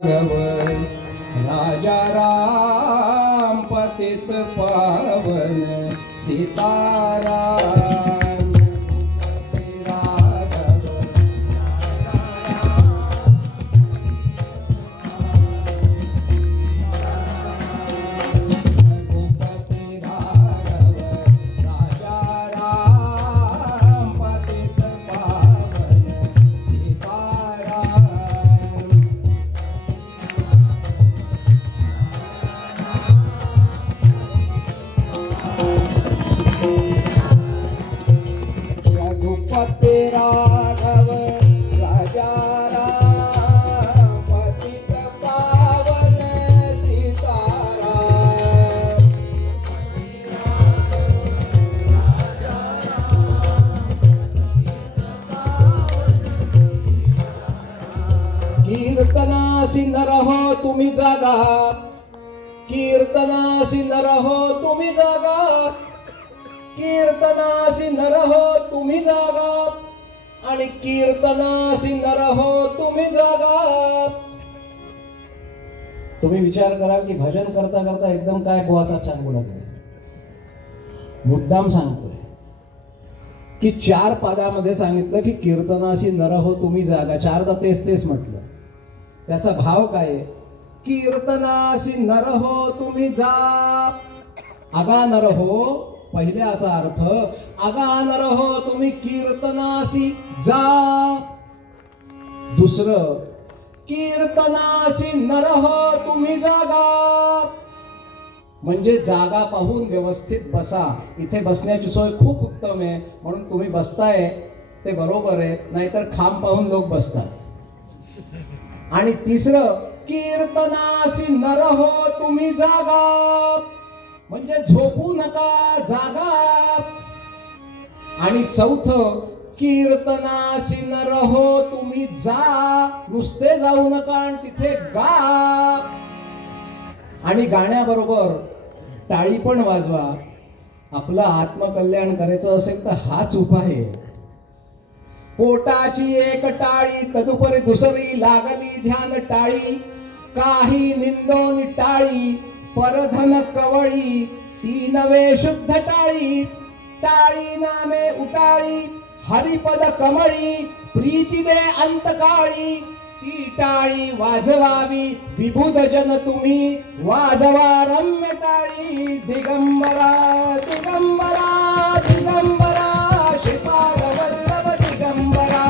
राजा राम पतित पावन सीताराम राघव राजा राम पतित पावन सीताराम कीर्तनासी नर हो तुम्ही जागा कीर्तनासी नर हो तुम्ही जागा कीर्तनासी नर हो तुम्ही जागा आणि कीर्तनासी नर हो तुम्ही जागा. तुम्ही विचार कराल की भजन करता करता एकदम काय बुवाचा छान बोलत आहे. मुद्दाम सांगतोय की 4 पादामध्ये सांगितलं की कीर्तनासी नर हो तुम्ही जागा. 4दा तेच म्हटलं. त्याचा भाव काय आहे? कीर्तनासी नर हो तुम्ही जा. आगा नर हो पहिल्याचा अर्थ आगा नर हो तुम्ही कीर्तनासी जा. दुसरं कीर्तनासी नर हो तुम्ही जागा म्हणजे जागा पाहून व्यवस्थित बसा. इथे बसण्याची सोय खूप उत्तम आहे म्हणून तुम्ही बसताय ते बरोबर आहे, नाहीतर खांब पाहून लोक बसतात. आणि तिसरं कीर्तनासी नर हो तुम्ही जागा म्हणजे झोपू नका, जागा. आणि चौथं कीर्तनासी नर हो तुम्ही जा, नुसते जाऊ नका आणि तिथे गा. आणि गाण्याबरोबर टाळी पण वाजवा. आपलं आत्मकल्याण करायचं असेल तर हाच उपाय आहे. पोटाची एक टाळी तदुपरी दुसरी लागली ध्यान टाळी. काही निंदोनी टाळी परधन कवळी ती नवे शुद्ध टाळी. टाळी नामे उटाळी हरिपद कमळी प्रीती दे अंतकाळी. ती टाळी वाजवावी विबुध जन तुम्ही वाजवा रम्य टाळी. दिगंबरा दिगंबरा दिगंबरा श्रीपाद वल्लभ दिगंबरा.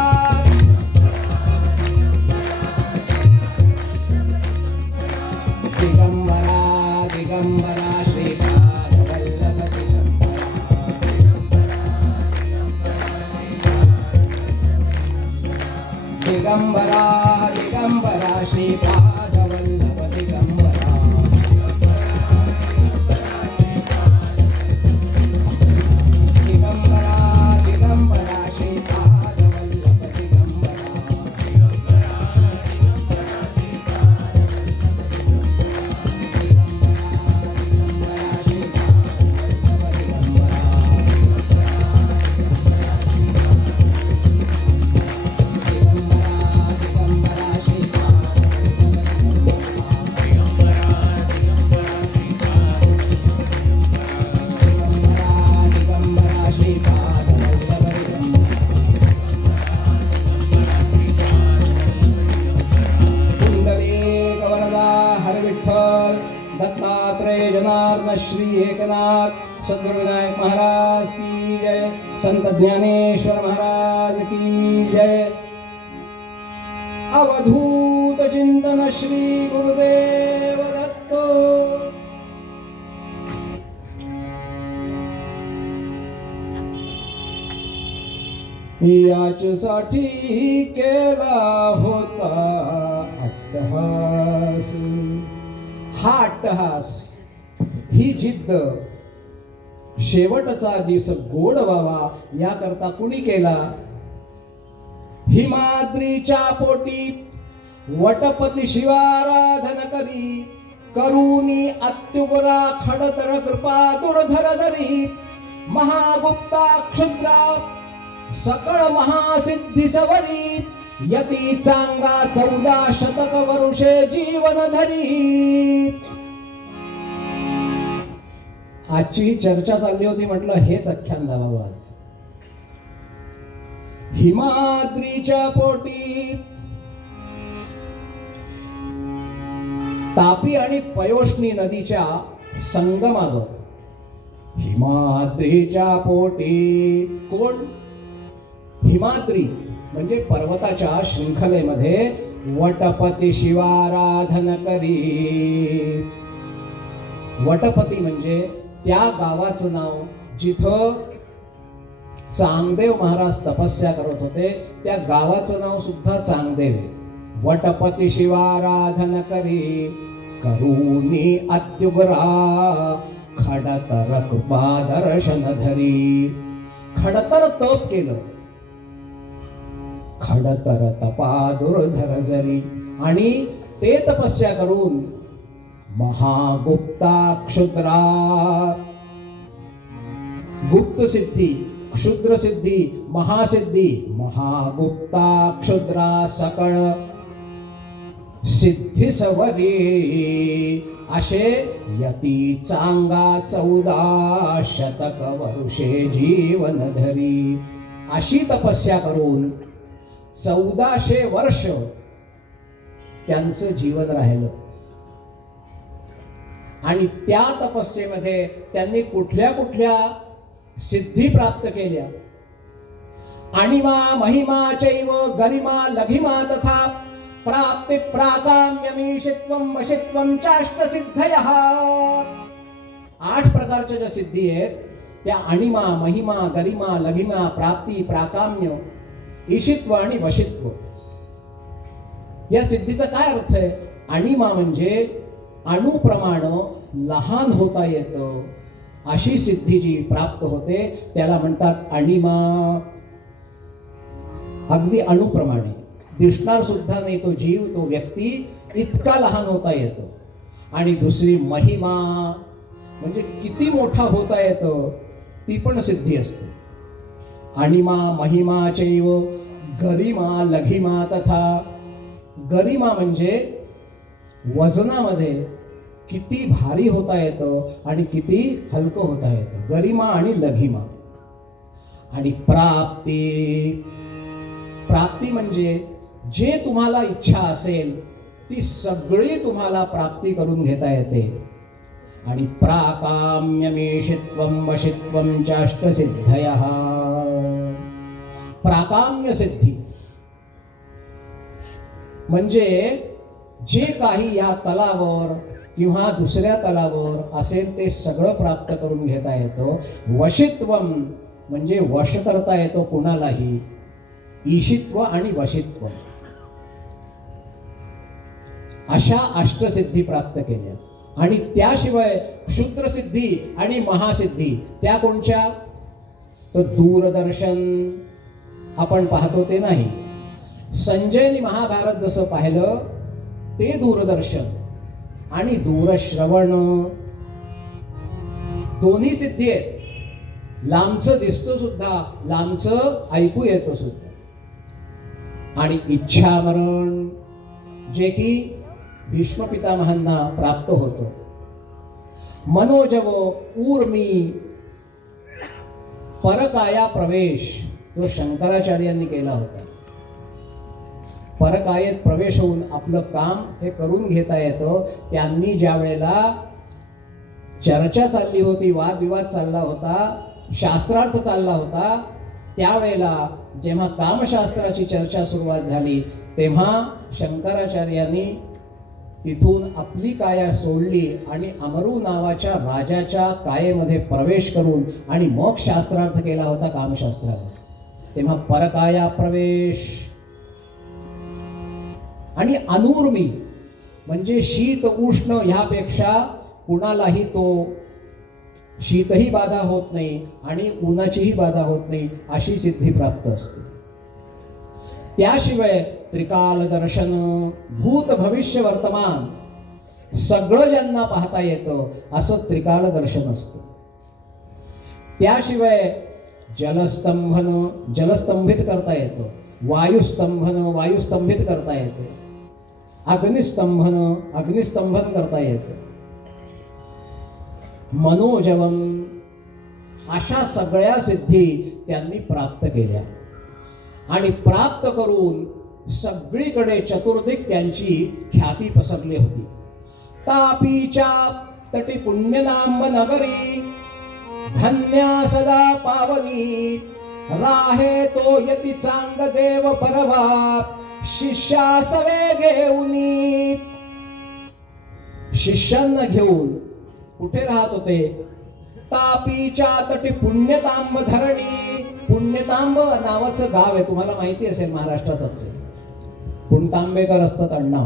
दिगंबरा दिगंबरा श्रीपाद वल्लभ दिगंबरा. दिगंबरा दिगंबरा श्रीपाद वल्लभ दिगंबरा. दिगंबरा दिगंबरा श्रीपाद वल्लभ दिगंबरा. दत्तात्रेय जनार्दन श्री एकनाथ सद्गुरुविनायक महाराज की जय. संत ज्ञानेश्वर महाराज की जय. अवधूत चिंतन श्री गुरुदेव दत्त. याच्यासाठी केला होता अट्टहास. हा अट्टहास, ही जिद्द शेवटचा दिवस गोड व्हावा याकरता कुणी केला? हिमाद्रीच्या पोटी वटपती शिवाराधन करी करूनी अत्युग्रा खडतर कृपा दुर्धर धरी. महागुप्ता क्षुद्रा सकळ महासिद्धी सवरी यती चांगा 14 शतक वरुषे जीवन धरी. आजची चर्चा चालली होती, म्हटलं हेच आख्यान दाबावं आज. हिमाद्रीच्या पोटी तापी आणि पयोष्णी नदीच्या संगमावर, हिमाद्रीच्या पोटी कोण? हिमाद्री म्हणजे पर्वताच्या शृंखलेमध्ये वटपती शिवाराधन करी. वटपती म्हणजे त्या गावाचं नाव जिथं चांगदेव महाराज तपस्या करत होते, त्या गावाचं नाव सुद्धा चांगदेव आहे. वटपती शिवाराधन करी करूनी अत्युग्रा खडतर कृपा दर्शन धरी. खडतर तप केलं, खडतर तपा दुर्धर जरी, आणि ते तपस्या करून महागुप्ता क्षुद्रा, गुप्त सिद्धी, क्षुद्र सिद्धी, महासिद्धी, महागुप्ता क्षुद्रा सकळ सिद्धी सवरी, असे यती चांगा 14 शतक वरुषे जीवन धरी. अशी तपस्या करून 1400 वर्ष त्यांचं जीवन राहिलं. आणि त्या तपस्येमध्ये त्यांनी कुठल्या कुठल्या सिद्धी प्राप्त केल्या? अणिमा महिमा चैव गरिमा लघिमा तथा प्राप्ति प्राकाम्यमीशित्वं वशित्वं चाष्टसिद्धयः. 8 प्रकारच्या ज्या सिद्धी आहेत त्या अणिमा, महिमा, गरिमा, लघिमा, प्राप्ती, प्राकाम्य, ईशित्व आणि वशित्व. या सिद्धीचा काय अर्थ आहे? अणिमा म्हणजे अणुप्रमाण लहान होता येतं, अशी सिद्धी जी प्राप्त होते त्याला म्हणतात अणिमा. अगदी अणुप्रमाणे दिसणार सुद्धा नाही तो जीव, तो व्यक्ती इतका लहान होता येतो. आणि दुसरी महिमा म्हणजे किती मोठा होता येतं, ती पण सिद्धी असते. अणिमा महिमा चैव गरिमा लघिमा तथा. गरिमा म्हणजे वजनामध्ये किती भारी होता येतं आणि किती हलकं होता येतं, गरिमा आणि लघिमा. आणि प्राप्ती, प्राप्ती म्हणजे जे तुम्हाला इच्छा असेल ती सगळी तुम्हाला प्राप्ती करून घेता येते. आणि प्राकाम्यमीशित्वं वशित्वं चाष्टसिद्धयः. प्राकाम्य सिद्धी म्हणजे जे काही या तलावर किंवा दुसऱ्या तलावर असेल ते सगळं प्राप्त करून घेता येतं. वशित्वम म्हणजे वश करता येतो कुणालाही. ईशित्व आणि वशित्व अशा अष्टसिद्धी प्राप्त केल्या. आणि त्याशिवाय क्षुद्रसिद्धी आणि महासिद्धी त्या कोणत्या? तर दूरदर्शन आपण पाहतो ते नाही. संजयनी महाभारत जसं पाहिलं ते दूरदर्शन आणि दूरश्रवण दोन्ही सिद्धी आहेत. लांबचं दिसतं सुद्धा, लांबचं ऐकू येतं सुद्धा. आणि इच्छामरण जे की भीष्म पितामहांना प्राप्त होतं. मनोजव ऊर्मी परकाया प्रवेश तो शंकराचार्यांनी केला होता. परकायेत प्रवेश होऊन आपलं काम हे करून घेता येतं. त्यांनी ज्या वेळेला चर्चा चालली होती, वादविवाद चालला होता, शास्त्रार्थ चालला होता, त्यावेळेला जेव्हा कामशास्त्राची चर्चा सुरुवात झाली तेव्हा शंकराचार्यांनी तिथून आपली काया सोडली आणि अमरू नावाच्या राजाच्या कायेमध्ये प्रवेश करून आणि मग शास्त्रार्थ केला होता कामशास्त्रावर. तेव्हा परकाया प्रवेश. आणि अनुर्मी म्हणजे शीत उष्ण ह्यापेक्षा कुणालाही तो शीतही बाधा होत नाही आणि उन्हाचीही बाधा होत नाही, अशी सिद्धी प्राप्त असते. त्याशिवाय त्रिकाल दर्शन, भूत भविष्य वर्तमान सगळं ज्यांना पाहता येतं असं त्रिकाल दर्शन असतं. त्याशिवाय जलस्तंभन, जलस्तंभित करता येतं. वायुस्तंभित करता येते, अग्निस्तंभन करता येते, मनोजवम अशा सगळ्या सिद्धी त्यांनी प्राप्त केल्या आणि प्राप्त करून सगळीकडे चतुर्दिक त्यांची ख्याती पसरली होती. तापीच्या तटी पुण्यनाम नगरी धन्या सदा पावनी राहे तो यती चांग देव परवा शिष्या सवे घेऊनी. शिष्यांना घेऊन कुठे राहत होते? तापीच्या तटी पुण्यतांब धरणी. पुण्यतांब नावाचं गाव आहे, तुम्हाला माहिती असेल, महाराष्ट्रातच आहे. पुणतांबेकर असतात अण्णा.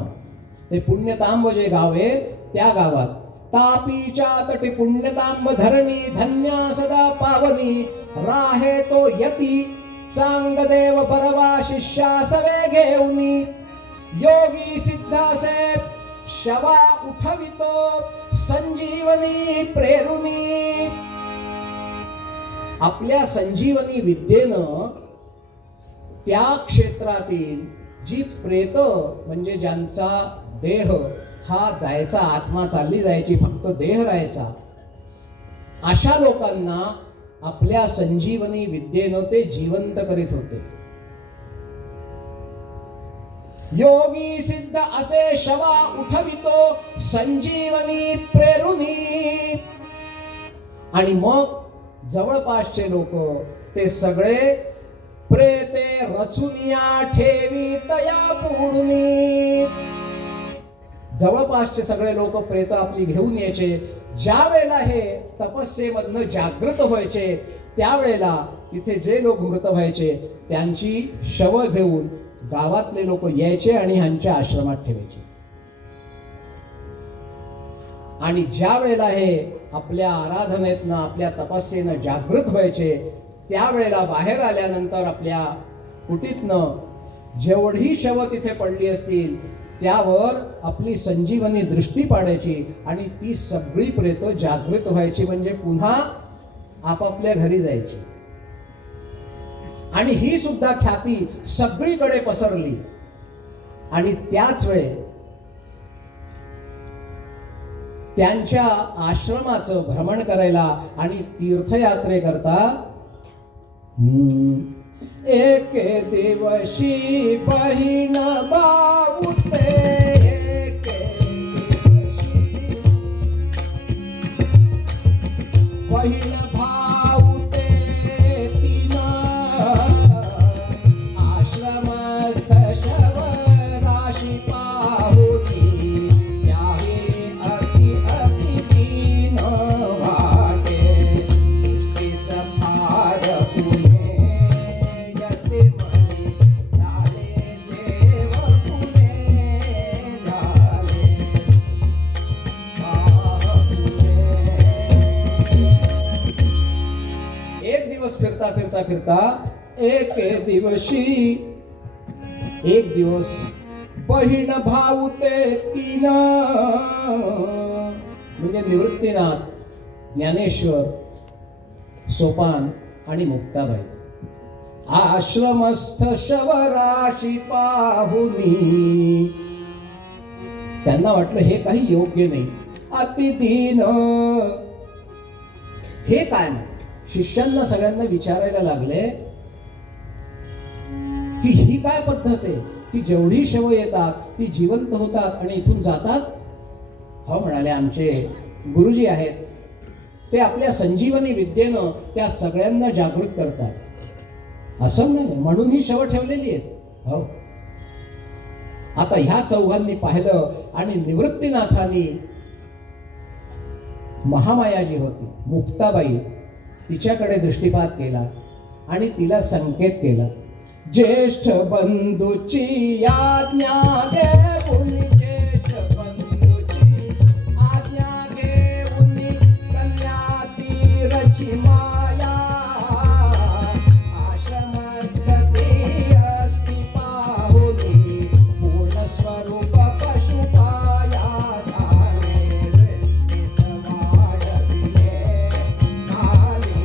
ते पुण्यतांब जे गाव आहे त्या गावात तापीच्या तटी पुण्यतांब धरणी धन्या सदा पावनी राहे तो यती चांग देव परवा शिष्या सवे घेऊनी. योगी सिद्धासे शवा उठवितो संजीवनी प्रेरुनी. आपल्या संजीवनी विद्येनं त्या क्षेत्रातील जी प्रेत म्हणजे ज्यांचा देह हा जायचा, आत्मा चालली जायची, फक्त देह राहायचा, अशा लोकांना आपल्या संजीवनी विद्येनं ते जिवंत करीत होते. योगी सिद्ध असे शवा उठवितो संजीवनी प्रेरुनी. आणि मग जवळपासचे लोक ते सगळे प्रेते रचुनिया ठेवी तया पुढुनी. जवळपासचे सगळे लोक प्रेत आपली घेऊन यायचे. ज्या वेळेला हे तपस्येमधनं जागृत व्हायचे त्यावेळेला तिथे जे लोक मृत व्हायचे त्यांची शव घेऊन गावातले लोक यायचे आणि ह्यांच्या आश्रमात ठेवायचे. आणि ज्या वेळेला हे आपल्या आराधनेतनं आपल्या तपस्येनं जागृत व्हायचे त्यावेळेला बाहेर आल्यानंतर आपल्या कुटीतनं जेवढी शव तिथे पडली असतील त्यावर आपली संजीवनी दृष्टी पाडायची आणि ती सगळी प्रेत जागृत व्हायची, म्हणजे पुन्हा आपापल्या घरी जायची. आणि ही सुद्धा ख्याती सगळीकडे पसरली. आणि त्याच वेळे त्यांच्या आश्रमाचं भ्रमण करायला आणि तीर्थयात्रेकरता एक दिवशी बहीण बाऊते, एक दिवशी बहीण भाऊते तीन आश्रमस्थ शवराशी पाहुनी त्याही अति अति दीन वाटे दृष्टी सफार पुणे यते मनी झाले देव पुणे झाले एक दिवस फिरता फिरता फिरता एक दिवस बहीण भाऊते तीन म्हणजे निवृत्तीनाथ, ज्ञानेश्वर, सोपान आणि मुक्ताबाई आश्रमस्थ शवराशी पाहुनी. त्यांना वाटलं हे काही योग्य नाही, अतिदीन हे काय नाही. शिष्यांना सगळ्यांना विचारायला लागले की ही काय पद्धत आहे की जेवढी शव येतात ती जिवंत होतात आणि इथून जातात? हो म्हणाले, आमचे गुरुजी आहेत ते आपल्या संजीवनी विद्येनं त्या सगळ्यांना जागृत करतात. असं नाही, म्हणून ही शव ठेवलेली आहेत. हो. आता ह्या चौघांनी पाहिलं आणि निवृत्तीनाथांनी महामाया जी होती मुक्ताबाई तिच्याकडे दृष्टिपात केला आणि तिला संकेत केला. ज्येष्ठ बंधूची आज्ञा घेऊन, ज्येष्ठ बंधूची आज्ञा घेऊन कन्या तीरची माया आश्रमस्थी अस्ति पाहुनी पूर्ण स्वरूप पशुपाया सारे दृष्टी समाज दिले झाली.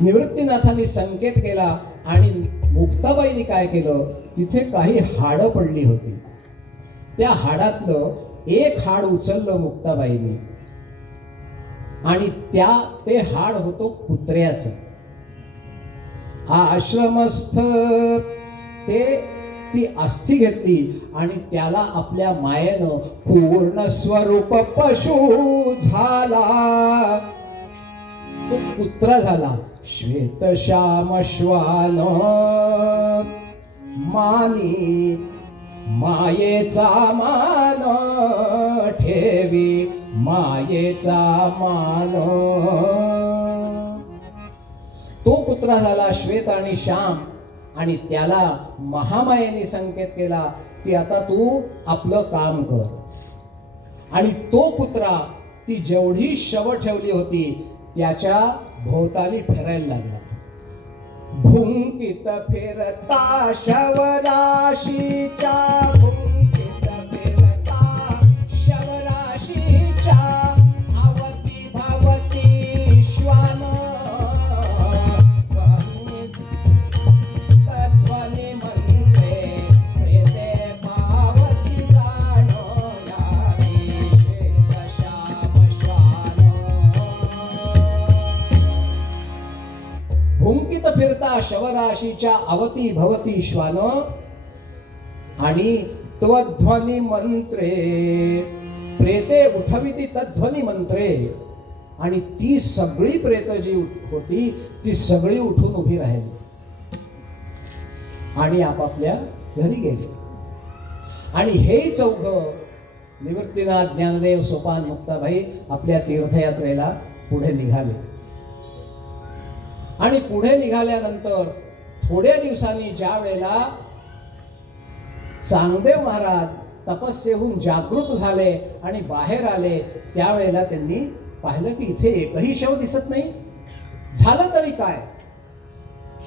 निवृत्तीनाथांनी संकेत केला आणि मुक्ताबाईंनी काय केलं, तिथे काही हाडं पडली होती. त्या हाडातलं एक हाड उचललं मुक्ताबाईंनी आणि ते हाड होतं कुत्र्याचं. आश्रमस्थ ती अस्थि घेतली आणि त्याला आपल्या मायेनं पूर्ण स्वरूप पशु झाला, तो कुत्रा झाला. श्वेत श्याम श्वान मानी मायेचा मान ठेवी मायेचा मान. तो कुत्रा झाला श्वेत आणि श्याम आणि त्याला महामायेने संकेत केला की आता तू आपलं काम कर. आणि तो कुत्रा ती जेवढी शव ठेवली होती त्याच्या भोवताली फिरायला लागला. भुंकीत फिरता शवराशीच्या, भुंकीत फिरता शवराशीच्या, आवती भावती श्वान तत्वनि मंत्रे प्रेते पावती जाणो यादी श्वेत श्याम श्वान. भुंकीत फिरता शवराशीच्या अवती भवती श्वान आणि त्वध्वनी मंत्रे प्रेते उठविती तध्वनी मंत्रे. आणि ती सगळी प्रेत जी होती ती सगळी उठून उभी राहिली आणि आपापल्या घरी गेले. आणि हे चौघं निवृत्तीनाथ, ज्ञानदेव, सोपान, मुक्ताबाई आपल्या तीर्थयात्रेला पुढे निघाले. आणि पुढे निघाल्यानंतर थोड्या दिवसांनी ज्या वेळेला चांगदेव महाराज तपस्येहून जागृत झाले आणि बाहेर आले, त्यावेळेला त्यांनी पाहिलं की इथे एकही शव दिसत नाही. झालं तरी काय?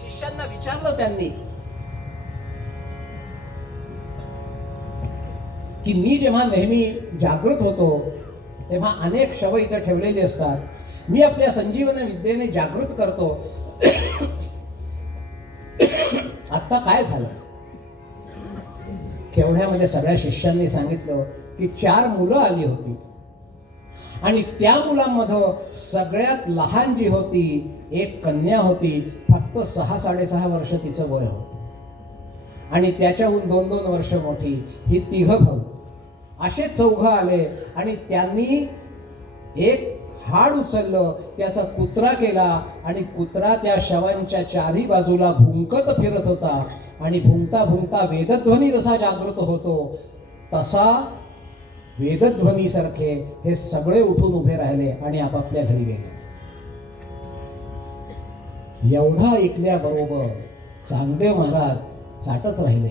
शिष्यांना विचारलं त्यांनी की मी जेव्हा नेहमी जागृत होतो तेव्हा अनेक शव इथे ठेवलेले असतात, मी आपल्या संजीवनी विद्येने जागृत करतो, आता काय झालं? तेवढ्यामध्ये सगळ्या शिष्यांनी सांगितलं की 4 मुलं आली होती आणि त्या मुलांमध्ये सगळ्यात लहान जी होती एक कन्या होती, फक्त 6-6.5 वर्ष तिचं वय होतं आणि त्याच्याहून 2-2 वर्ष मोठी ही 3 भाऊ. असे 4 आले आणि त्यांनी एक हाड उचललं, त्याचा कुत्रा केला आणि कुत्रा त्या शवांच्या 4ही बाजूला भुंकत फिरत होता आणि भुंकता भुंकता वेदध्वनी जसा जागृत होतो तसा वेदध्वनीसारखे हे सगळे उठून उभे राहिले आणि आपापल्या घरी गेले. एवढा ऐकल्याबरोबर चांगदेव महाराज चाटच राहिले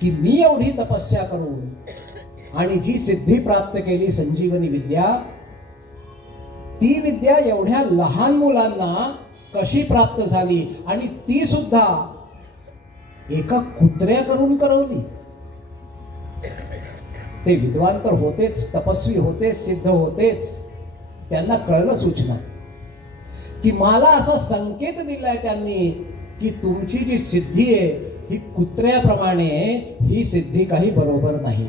की मी एवढी तपस्या करून आणि जी सिद्धी प्राप्त केली संजीवनी विद्या, ती विद्या एवढ्या लहान मुलांना कशी प्राप्त झाली आणि ती सुद्धा एका कुत्र्या करून करवली. ते विद्वान तर होतेच, तपस्वी होतेच, सिद्ध होतेच. त्यांना कळलं सूचना की मला असा संकेत दिलाय त्यांनी की तुमची जी सिद्धी आहे ही कुत्र्याप्रमाणे, ही सिद्धी काही बरोबर नाही.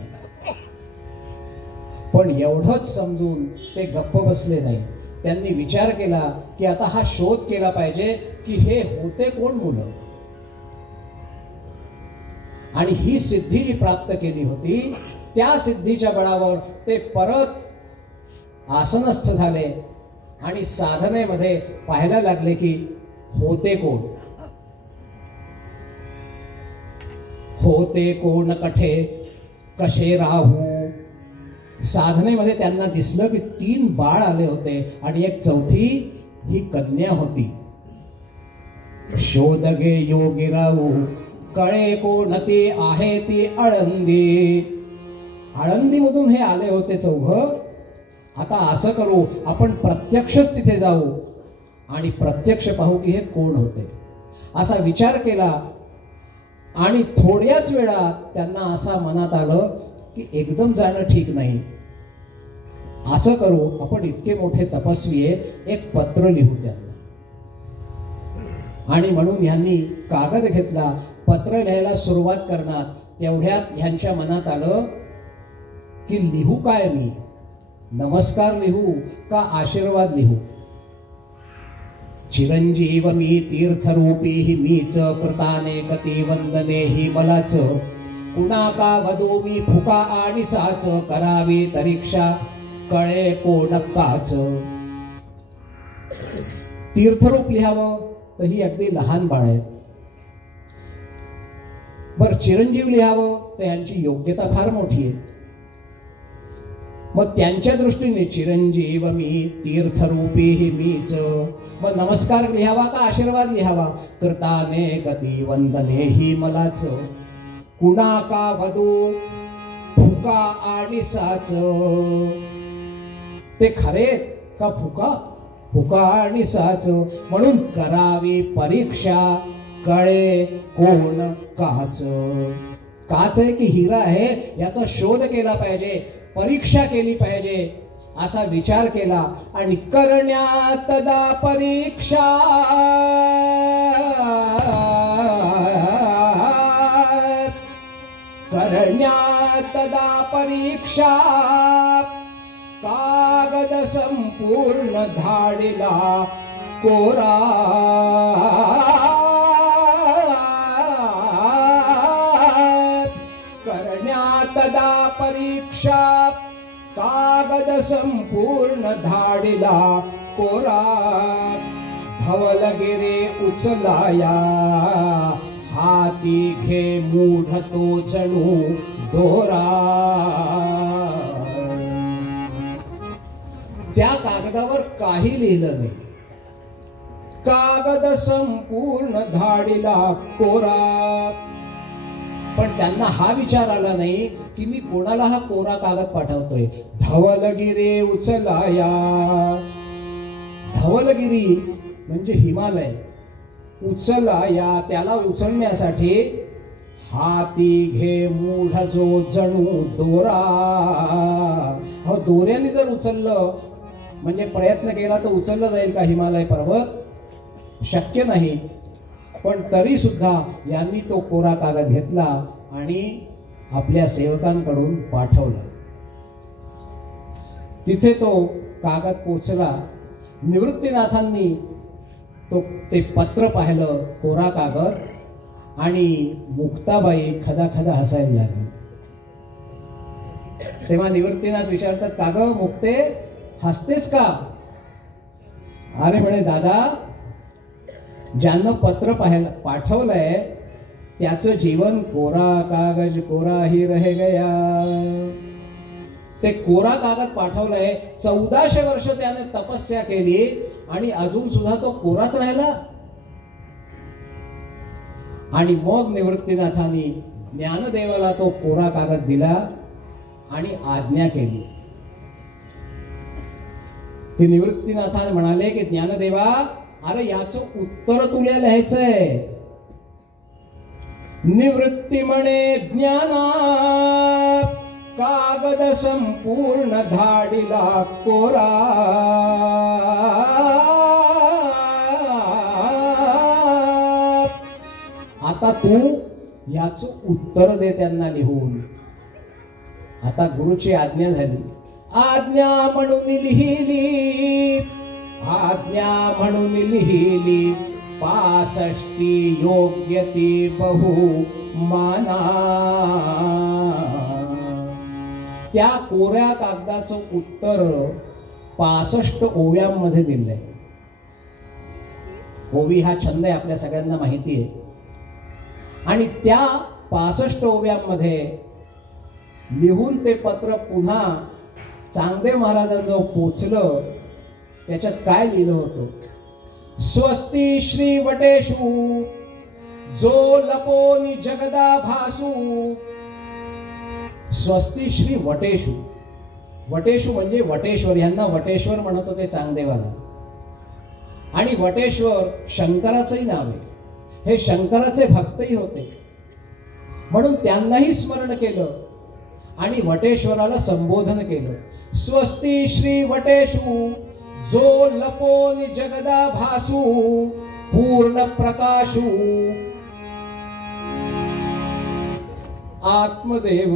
पण एवढंच समजून ते गप्प बसले नाही. त्यांनी विचार केला की आता हा शोध केला पाहिजे की हे होते कोण मुलं, आणि ही सिद्धी जी प्राप्त केली होती त्या सिद्धीच्या बळावर ते परत आसनस्थ झाले आणि साधनेमध्ये पाहायला लागले की होते कोण, होते कोण कठे कसे राहू. साधनेमध्ये त्यांना दिसलं की 3 बाळ आले होते आणि एक 4थी ही कन्या होती. शोध गे योगी राहू कळे कोण ती आहे ती आळंदी. आळंदीमधून हे आले होते 4. आता असं करू, आपण प्रत्यक्षच तिथे जाऊ आणि प्रत्यक्ष पाहू की हे कोण होते. असा विचार केला आणि थोड्याच वेळात त्यांना असा मनात आलं की एकदम जाणं ठीक नाही. असं करू, आपण इतके मोठे तपस्वी आहे, एक पत्र लिहू त्यांना आणि म्हणून ह्यांनी कागद घेतला, पत्र लिहायला सुरुवात करणार. तेवढ्यात ह्यांच्या मनात आलं की लिहू काय मी, नमस्कार लिहू का आशीर्वाद लिहू. चिरंजीव मी तीर्थरूपी हि मीच, कृताने गती वंदने हि मलाच. कुणा का वधू मी फुका आणि साच, करावी तरीक्षा कळे कोण काच. तीर्थरूप लिहावं तर ही अगदी लहान बाळ आहेत. बर चिरंजीव लिहावं तर यांची योग्यता फार मोठी आहे. मग त्यांच्या दृष्टीने चिरंजीव मी तीर्थरूपी हि मीच. मग नमस्कार लिहावा का आशीर्वाद लिहावा. कृताने गती वंदने ही मलाच. कुणा का वधू फुका आणि साच. ते खरेत का फुका, फुका आणि साच. म्हणून करावी परीक्षा कळे कोण काच. काच आहे की हिरा आहे याचा शोध केला पाहिजे, परीक्षा केली पाहिजे असा विचार केला. आणि करण्यात दा परीक्षा, करण्यात दा परीक्षा. कागद संपूर्ण धाडिला कोरा. करण्यात दा परीक्षा, कागद संपूर्ण धाडिला कोरा. धवलगिरी उचलाया, हाती घे मूढ तो जणू दोरा. त्या कागदावर काही लिहिलं नाही. कागद संपूर्ण धाडिला कोरा. पण त्यांना हा विचार आला नाही की मी कोणाला हा कोरा कागद पाठवतोय. धवलगिरी उचलाया. धवलगिरी म्हणजे हिमालय. उचलाया त्याला उचलण्यासाठी हाती घे मूढ जो जणू दोरा. हो दोऱ्याने जर उचललं म्हणजे प्रयत्न केला तर उचललं जाईल का हिमालय पर्वत? शक्य नाही. पण तरी सुद्धा यांनी तो कोरा कागद घेतला आणि आपल्या सेवकांकडून पाठवला. तिथे तो कागद पोचला. निवृत्तीनाथांनी ते पत्र पाहिलं, कोरा कागद, आणि मुक्ताबाई खदा खदा हसायला लागली. तेव्हा निवृत्तीनाथ विचारतात, का ग मुक्ते हसतेस का? अरे म्हणे दादा, ज्यांना पत्र पाठवलंय त्याचं जीवन कोरा कागज कोरा ही रह गया. ते कोरा कागद पाठवलंय. 1400 वर्ष त्याने तपस्या केली आणि अजून सुद्धा तो कोराच राहिला. आणि मग निवृत्तीनाथांनी ज्ञानदेवाला तो कोरा कागद दिला आणि आज्ञा केली. की निवृत्तीनाथान म्हणाले की ज्ञानदेवा, अरे याचं उत्तर तुला लिहायचंय. निवृत्ती म्हणे ज्ञाना, कागद संपूर्ण धाडिला कोरा. आता तू याचं उत्तर दे त्यांना लिहून. आता गुरुची आज्ञा झाली. आज्ञा म्हणून लिहिली, आज्ञा म्हणून लिहिली, 65 योग्य ती बहु माना. त्या कोऱ्या कागदाचं उत्तर 65 ओव्यांमध्ये दिलंय. ओवी हा छंद आहे, आपल्या सगळ्यांना माहिती आहे. आणि त्या 65 ओव्यांमध्ये लिहून ते पत्र पुन्हा चांगदेव महाराजांजवळ पोचलं. त्याच्यात काय लिहिलं होतं? स्वस्ती श्री वटेषु, जो लपोनी जगदा भासू. स्वस्ती श्री वटेषु. वटेषु म्हणजे वटेश्वर. यांना वटेश्वर म्हणत होते चांगदेवाला. आणि वटेश्वर शंकराचंही नाव आहे. हे शंकराचे भक्तही होते म्हणून त्यांनाही स्मरण केलं आणि वटेश्वराला संबोधन केलं. स्वस्ती श्री वटेषु, जो लपोनी जगदा भासू. पूर्ण प्रकाशू आत्मदेव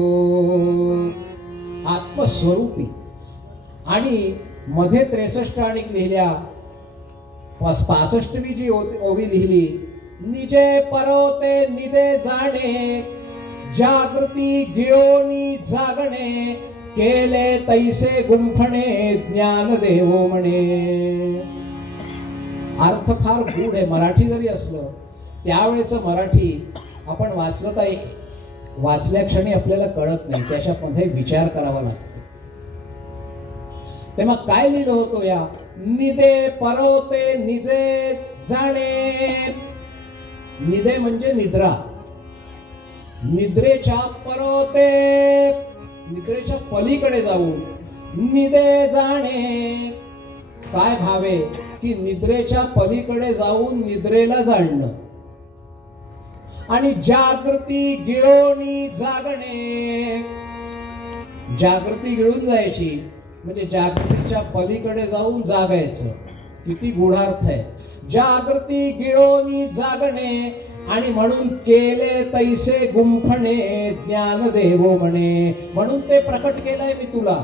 आत्मस्वरूपी. आणि मध्ये 63 आणि लिहिल्या 65वी जी ओवी लिहिली, निजे परोते निदे जाणे जागृती गिळोनी जागणे केले तैसे गुंफणे ज्ञान देवो म्हणे. अर्थ फार गूढ आहे. मराठी जरी असलं त्यावेळेचं मराठी आपण वाचलं तर वाचल्या क्षणी आपल्याला कळत नाही, त्याच्यामध्ये विचार करावा लागतो. तेव्हा काय लिहिलं होतं या निदे परोते निजे जाणे. निदे म्हणजे निद्रा, निद्रेच्या परोते निद्रेच्या पलीकडे जाऊन निदे जाणे. काय भावे की निद्रेच्या पलीकडे जाऊन निद्रेला जाणणं. आणि जागृती गिळोनी जागणे. जागृती गिळून जायची म्हणजे जागृतीच्या पलीकडे जाऊन जागायचं. किती गूढार्थ आहे. जागृती गिळोनी जागणे आणि म्हणून केले तैसे गुंफणे ज्ञान देवो म्हणे. म्हणून ते प्रकट केलंय मी तुला.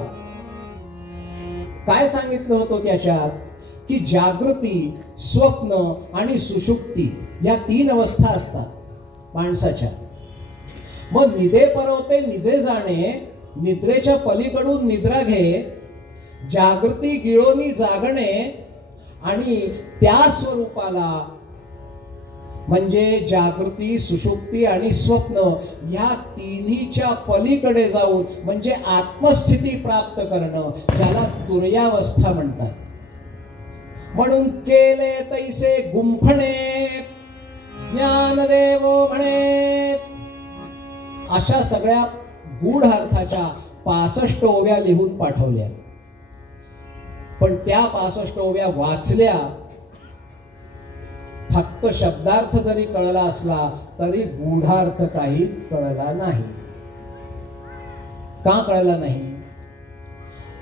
काय सांगितलं होतं त्याच्यात की जागृती, स्वप्न आणि सुषुप्ती या 3 अवस्था असतात माणसाच्या. मग निदे परवते निजे जाणे, निद्रेच्या पलीकडून निद्रा घे, जागृती गिळोनी जागणे आणि त्या स्वरूपाला म्हणजे जागृती, सुषुप्ती आणि स्वप्न या तिन्हीच्या पलीकडे जाऊन म्हणजे आत्मस्थिती प्राप्त करणं, ज्याला तुर्यावस्था म्हणतात. म्हणून केले तैसे गुंफणे ज्ञानदेवो म्हणे. अशा सगळ्या गूढ अर्थाच्या 65 ओव्या लिहून पाठवल्या. पण त्या 65 ओव्या वाचल्या, फक्त शब्दार्थ जरी कळला असला तरी गूढार्थ काही कळला नाही. का कळला नाही?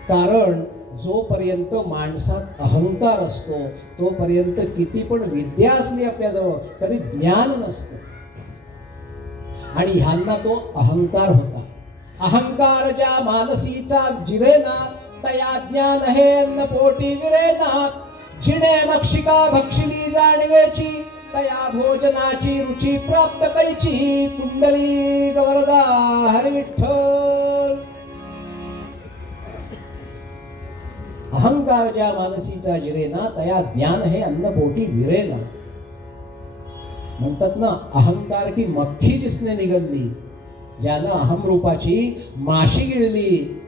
कारण जोपर्यंत माणसात अहंकार असतो तोपर्यंत किती पण विद्या असली आपल्याजवळ तरी ज्ञान नसतं. आणि ह्यांना तो अहंकार होता. अहंकार ज्या मानसीचा जिरेना तया ज्ञान हे अन्न पोटी विरेना. जिने मक्षिका भक्षिली जाणवेची तया भोजनाची रुची प्राप्त कैची. कुंडली गवरदा हरी विठ्ठल. अहंकार ज्या मानसीचा जिरेना तया ज्ञान हे अन्न पोटी विरेना. म्हणतात ना, अहंकार की मक्खी जिसने निगलली, ज्यानं अहम रूपाची माशी गिळली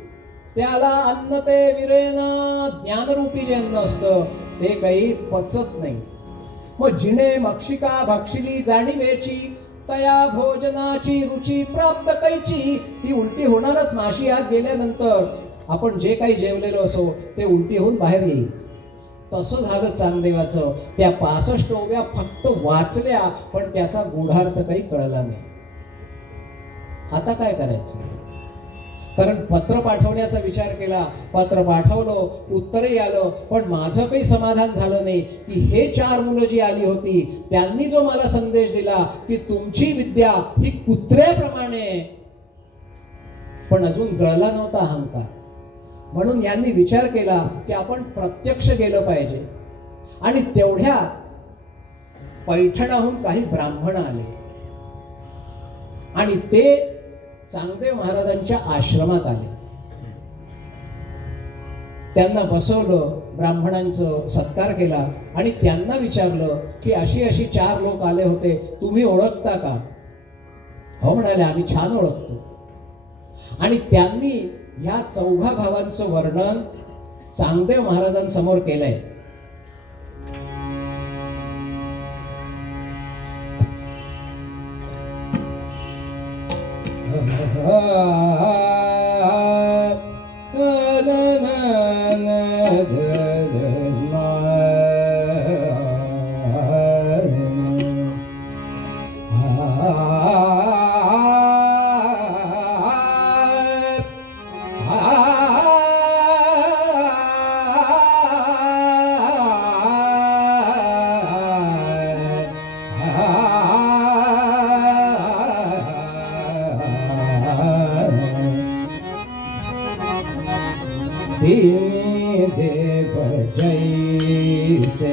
त्याला अन्न ते विरेना. ज्ञानरूपी जे अन्न असतं ते काही पचत नाही. मग जिने मक्षिका भक्षिली जाणीवेची तया भोजनाची रुची प्राप्त कैची. ती उलटी होणारच. माशी आत गेल्यानंतर आपण जे काही जेवलेलो असो ते उलटी होऊन बाहेर येईल. तसं झालं चांगदेवाचं. त्या 65 ओव्या फक्त वाचल्या पण त्याचा गूढार्थ काही कळला नाही. आता काय करायचं? कारण पत्र पाठवण्याचा विचार केला, पत्र पाठवलं, उत्तरही आलं, पण माझं काही समाधान झालं नाही की हे 4 मुलं जी आली होती त्यांनी जो मला संदेश दिला की तुमची विद्या ही कुत्र्याप्रमाणे, पण अजून गळला नव्हता अहंकार. म्हणून यांनी विचार केला की आपण प्रत्यक्ष गेलं पाहिजे. आणि तेवढ्या पैठणाहून काही ब्राह्मण आले आणि ते चांगदेव महाराजांच्या आश्रमात आले. त्यांना बसवलं, ब्राह्मणांचं सत्कार केला आणि त्यांना विचारलं की अशी अशी 4 लोक आले होते, तुम्ही ओळखता का? हो म्हणाले, आम्ही छान ओळखतो. आणि त्यांनी ह्या 4 भावांचं वर्णन चांगदेव महाराजांसमोर केलंय. जैसे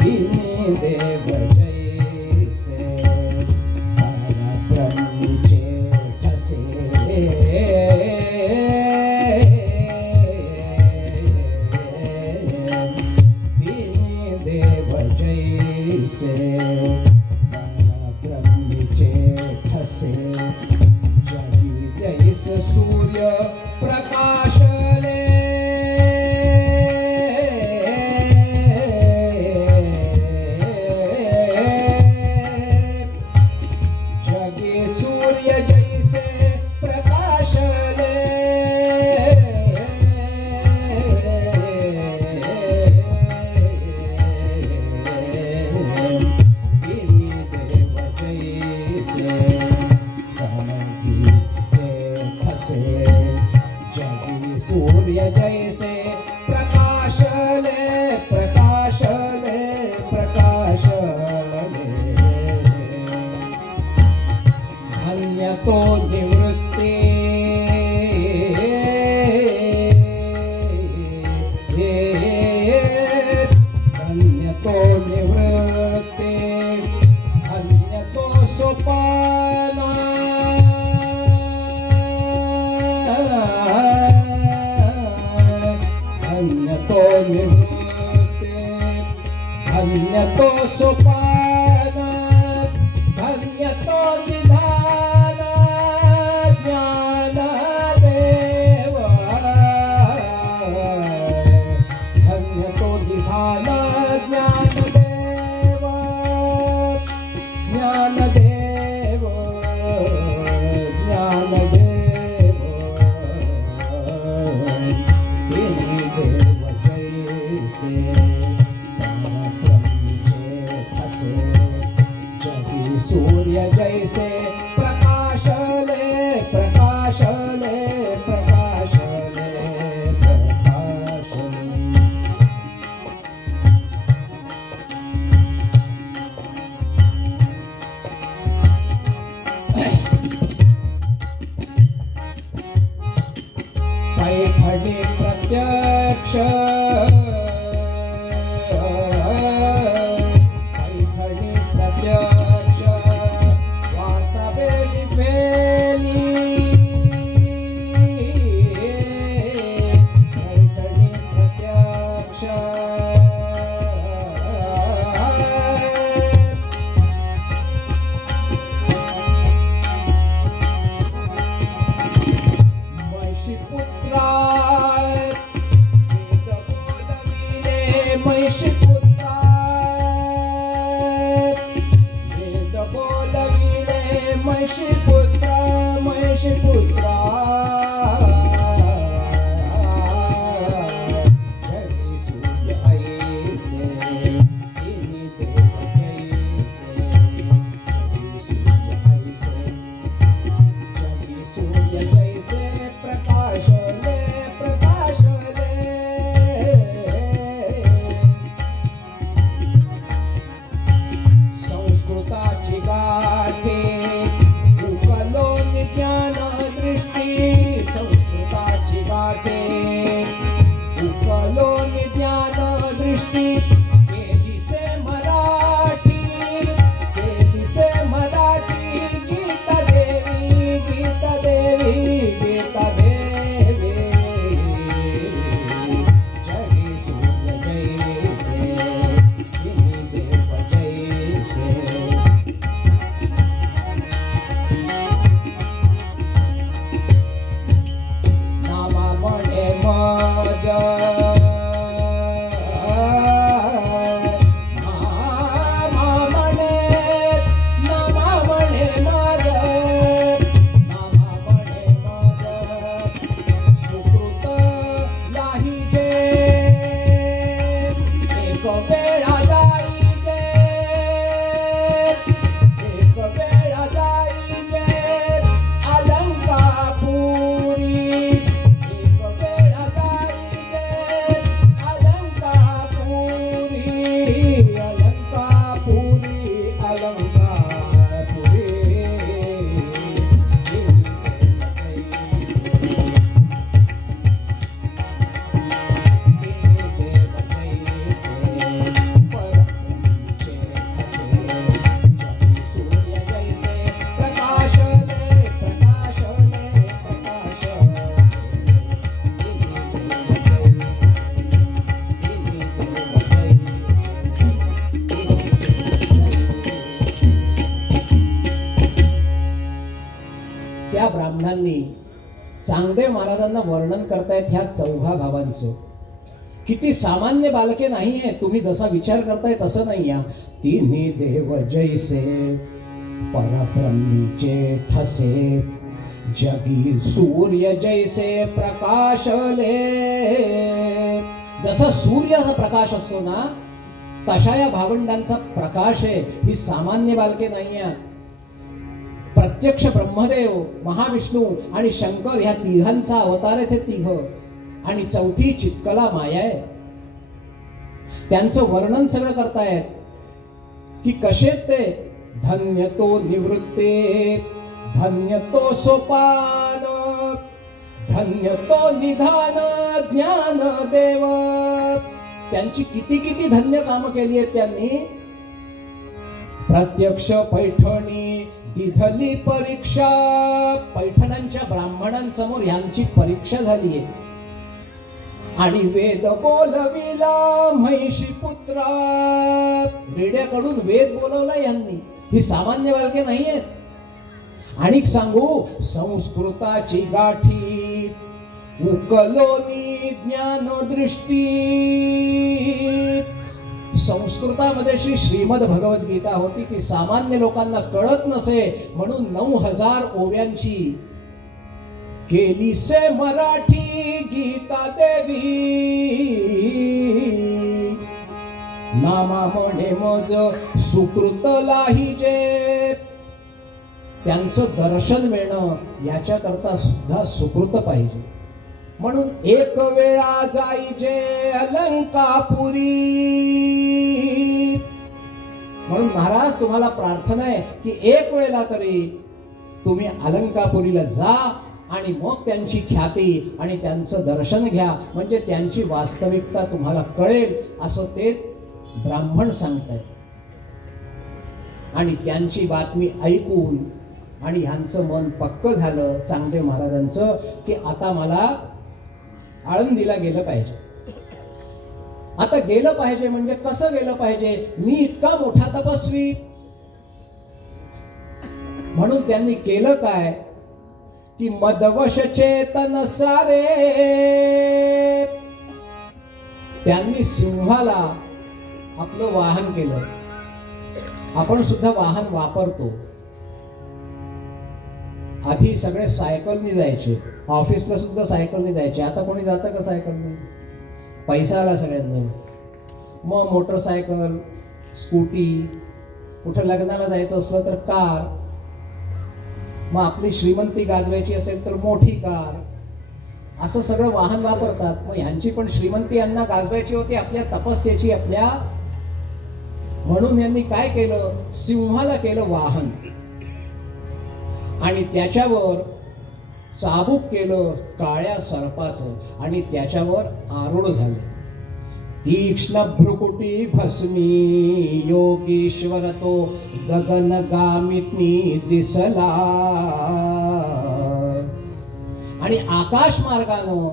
दीनी देव जैसे पराक्रमीचे ठसे दीनी देव जैसे पराक्रमीचे ठसे जगी जैस सूर्य प्रकाशले सूर्य जैसे प्रकाशले प्रकाशले प्रकाशले धन्य तो निवृत्ती धन्य तो निवृत्ती धन्य तो सोपान धन्य तो निवृत्ते धन्य तो सोपान धन्य तो निधान ज्ञान देव धन्य तो निधान ज्ञान देव ज्ञान देव ज्ञान देव देव जैसे पराक्रमीचे ठसे जगी सूर्य जैसे प्रकाशले प्रकाशले प्रकाशले प्रकाशले पैठणी प्रत्यक्ष पैठणी प्रत्यक्ष वार्ता बेली बेली पैठणी प्रत्यक्ष महिषीपुत्रा महिषीपुत्रा वेद बोलविले महिषीपुत्रा महिषीपुत्रा जगी सूर्य ऐसे दीनी देव जैसे जगी सूर्य जैसे प्रकाशले प्रकाशले संस्कृताची गाठी त्या ब्राह्मणांनी चांगदेव महाराजांना वर्णन करतायत ह्या चौघा भावांचं. किती सामान्य बालके नाही आहे, तुम्ही जसा विचार करताय तसं नाही. या तिन्ही देव जैसे परब्रह्मीचे ठसे, जगी सूर्य जैसे प्रकाशले. जसा सूर्याचा प्रकाश असतो ना, तशा या भावंडांचा प्रकाश आहे. ही सामान्य बालके नाही आहे. प्रत्यक्ष ब्रह्मदेव, महाविष्णू आणि शंकर ह्या तिघांचा अवतार आहे ते तिघ. आणि चौथी चित्कला माया आहे. त्यांचं वर्णन सगळं करतायत की कसे ते. धन्य तो निवृत्ते, धन्य तो सोपान, धन्य तो निधान ज्ञान देव. त्यांची किती किती धन्य कामं केली आहेत त्यांनी. प्रत्यक्ष पैठणी दिधली परीक्षा. पैठणांच्या ब्राह्मणांसमोर यांची परीक्षा झाली आहे. आणि वेद बोलविला महिषी पुत्रा. रेड्याकडून वेद बोलवला यांनी. ही सामान्य बालके नाही आहेत. आणि सांगू, संस्कृताची गाठी उकलोनी ज्ञान दृष्टी. संस्कृतामध्ये श्रीमद भगवद्गीता होती, ती सामान्य लोकांना कळत नसे म्हणून 9000 ओव्यांची केली से मराठी गीता देवी. नामा म्हणे मज सुकृत लाहिजे. त्यांचं दर्शन मिळणं याच्याकरता सुद्धा सुकृत पाहिजे. म्हणून एक वेळा जाईजे अलंकापुरी. म्हणून महाराज तुम्हाला प्रार्थना आहे की एक वेळेला तरी तुम्ही अलंकापुरीला जा आणि मग त्यांची ख्याती आणि त्यांचं दर्शन घ्या, म्हणजे त्यांची वास्तविकता तुम्हाला कळेल असं ते ब्राह्मण सांगतायत. आणि त्यांची बातमी ऐकून आणि ह्यांचं मन पक्क झालं चांगदेव महाराजांचं की आता मला आळंदीला गेलं पाहिजे. आता गेलं पाहिजे म्हणजे कसं गेलं पाहिजे. मी इतका मोठा तपस्वी. म्हणून त्यांनी केलं काय की मदवश चेतन सारे. त्यांनी सिंहाला आपलं वाहन केलं. आपण सुद्धा वाहन वापरतो. आधी सगळे सायकलनी जायचे, ऑफिसला सुद्धा सायकलनी जायचे. आता कोणी जातं का सायकलनी? पैसा आला सगळ्यांना. मग मोटरसायकल, स्कूटी, कुठं लग्नाला जायचं असलं तर कार, मग आपली श्रीमंती गाजवायची असेल तर मोठी कार, असं सगळं वाहन वापरतात. मग ह्यांची पण श्रीमंती यांना गाजवायची होती आपल्या तपस्येची आपल्या. म्हणून यांनी काय केलं, सिंहाला केलं वाहन आणि त्याच्यावर चाबूक केलं काळ्या सर्पाचं आणि त्याच्यावर आरूढ झाले. तीक्ष्ण भ्रुकुटी भस्मी योगीश्वर तो गगनगामिनी दिसला. आणि आकाश मार्गानं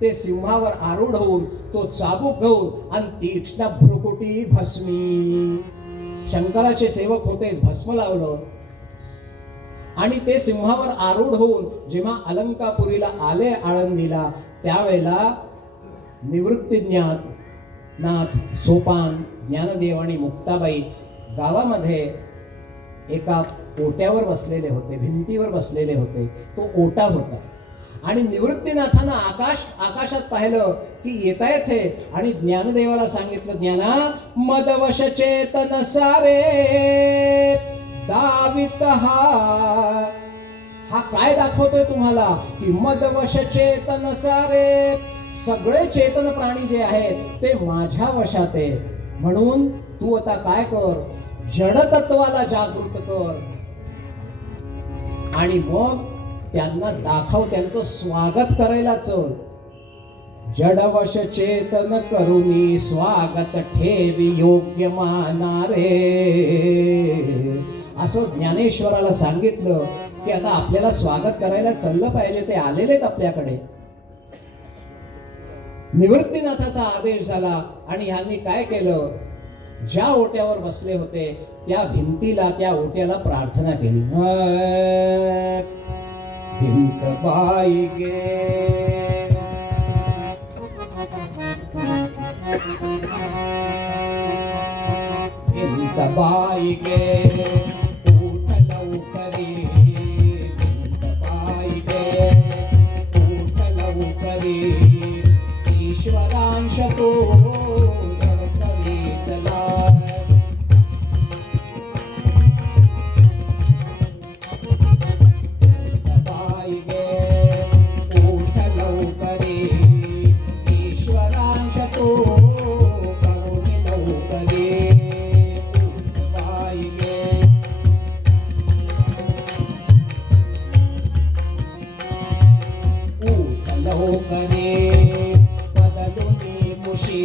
ते सिंहावर आरूढ होऊन तो चाबूक घेऊन आणि तीक्ष्ण भ्रुकुटी भस्मी, शंकराचे सेवक होते, भस्म लावलं आणि ते सिंहावर आरूढ होऊन जेव्हा अलंकापुरीला आले आळंदीला, त्यावेळेला निवृत्तीज्ञान नाथ, सोपान, ज्ञानदेव आणि मुक्ताबाई गावामध्ये एका ओट्यावर बसलेले होते, भिंतीवर बसलेले होते. तो ओटा होता आणि निवृत्तीनाथांना आकाशात पाहिलं की येतायत हे आणि ज्ञानदेवाला सांगितलं, ज्ञाना मदवश चेतन सारे दावित हा काय दाखवतोय तुम्हाला की मदवश चेतन सारे, सगळे चेतन प्राणी जे आहेत ते माझ्या वशात आहे. म्हणून तू आता काय कर, जड तत्वाला जागृत कर आणि मग त्यांना दाखव, त्यांचं स्वागत करायला चल. जडवश चेतन करुणी स्वागत ठेवी योग्य मानारे, असं ज्ञानेश्वराला सांगितलं की आता आपल्याला स्वागत करायला चाललं पाहिजे. ते आलेलेत आपल्याकडे. निवृत्तीनाथाचा आदेश झाला आणि ह्यांनी काय केलं, ज्या ओट्यावर बसले होते त्या भिंतीला, त्या ओट्याला प्रार्थना केली. बाई गे बाई गे उठ लवकरी बाई गे उठ लवकरी ईश्वरांश तो धडकरी चला बाई गे उठ लवकरी ईश्वरांश तो करुणी लवकरी लवकरे बदलुनी कुशी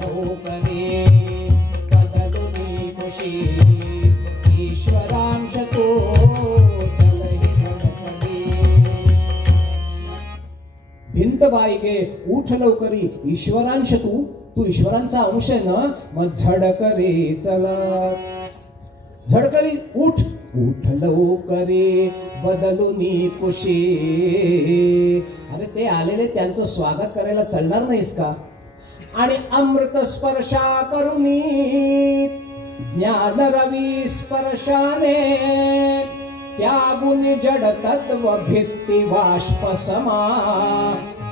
लवकरे बदलुनी कुशी ईश्वरांश तो चलही धडकरी भिंत बाई गे उठ लवकरी ईश्वरांश तू ईश्वरांचा अंश आहे ना मग झडकरे चला झडकरी उठ उठ लवकरे बदलुनी कुशी अरे ते आलेले त्यांचं स्वागत करायला चलणार नाहीस का आणि अमृत स्पर्शा करुनी ज्ञान रवी स्पर्शाने त्यागुनी जड तत्व भित्ती बाष्प समा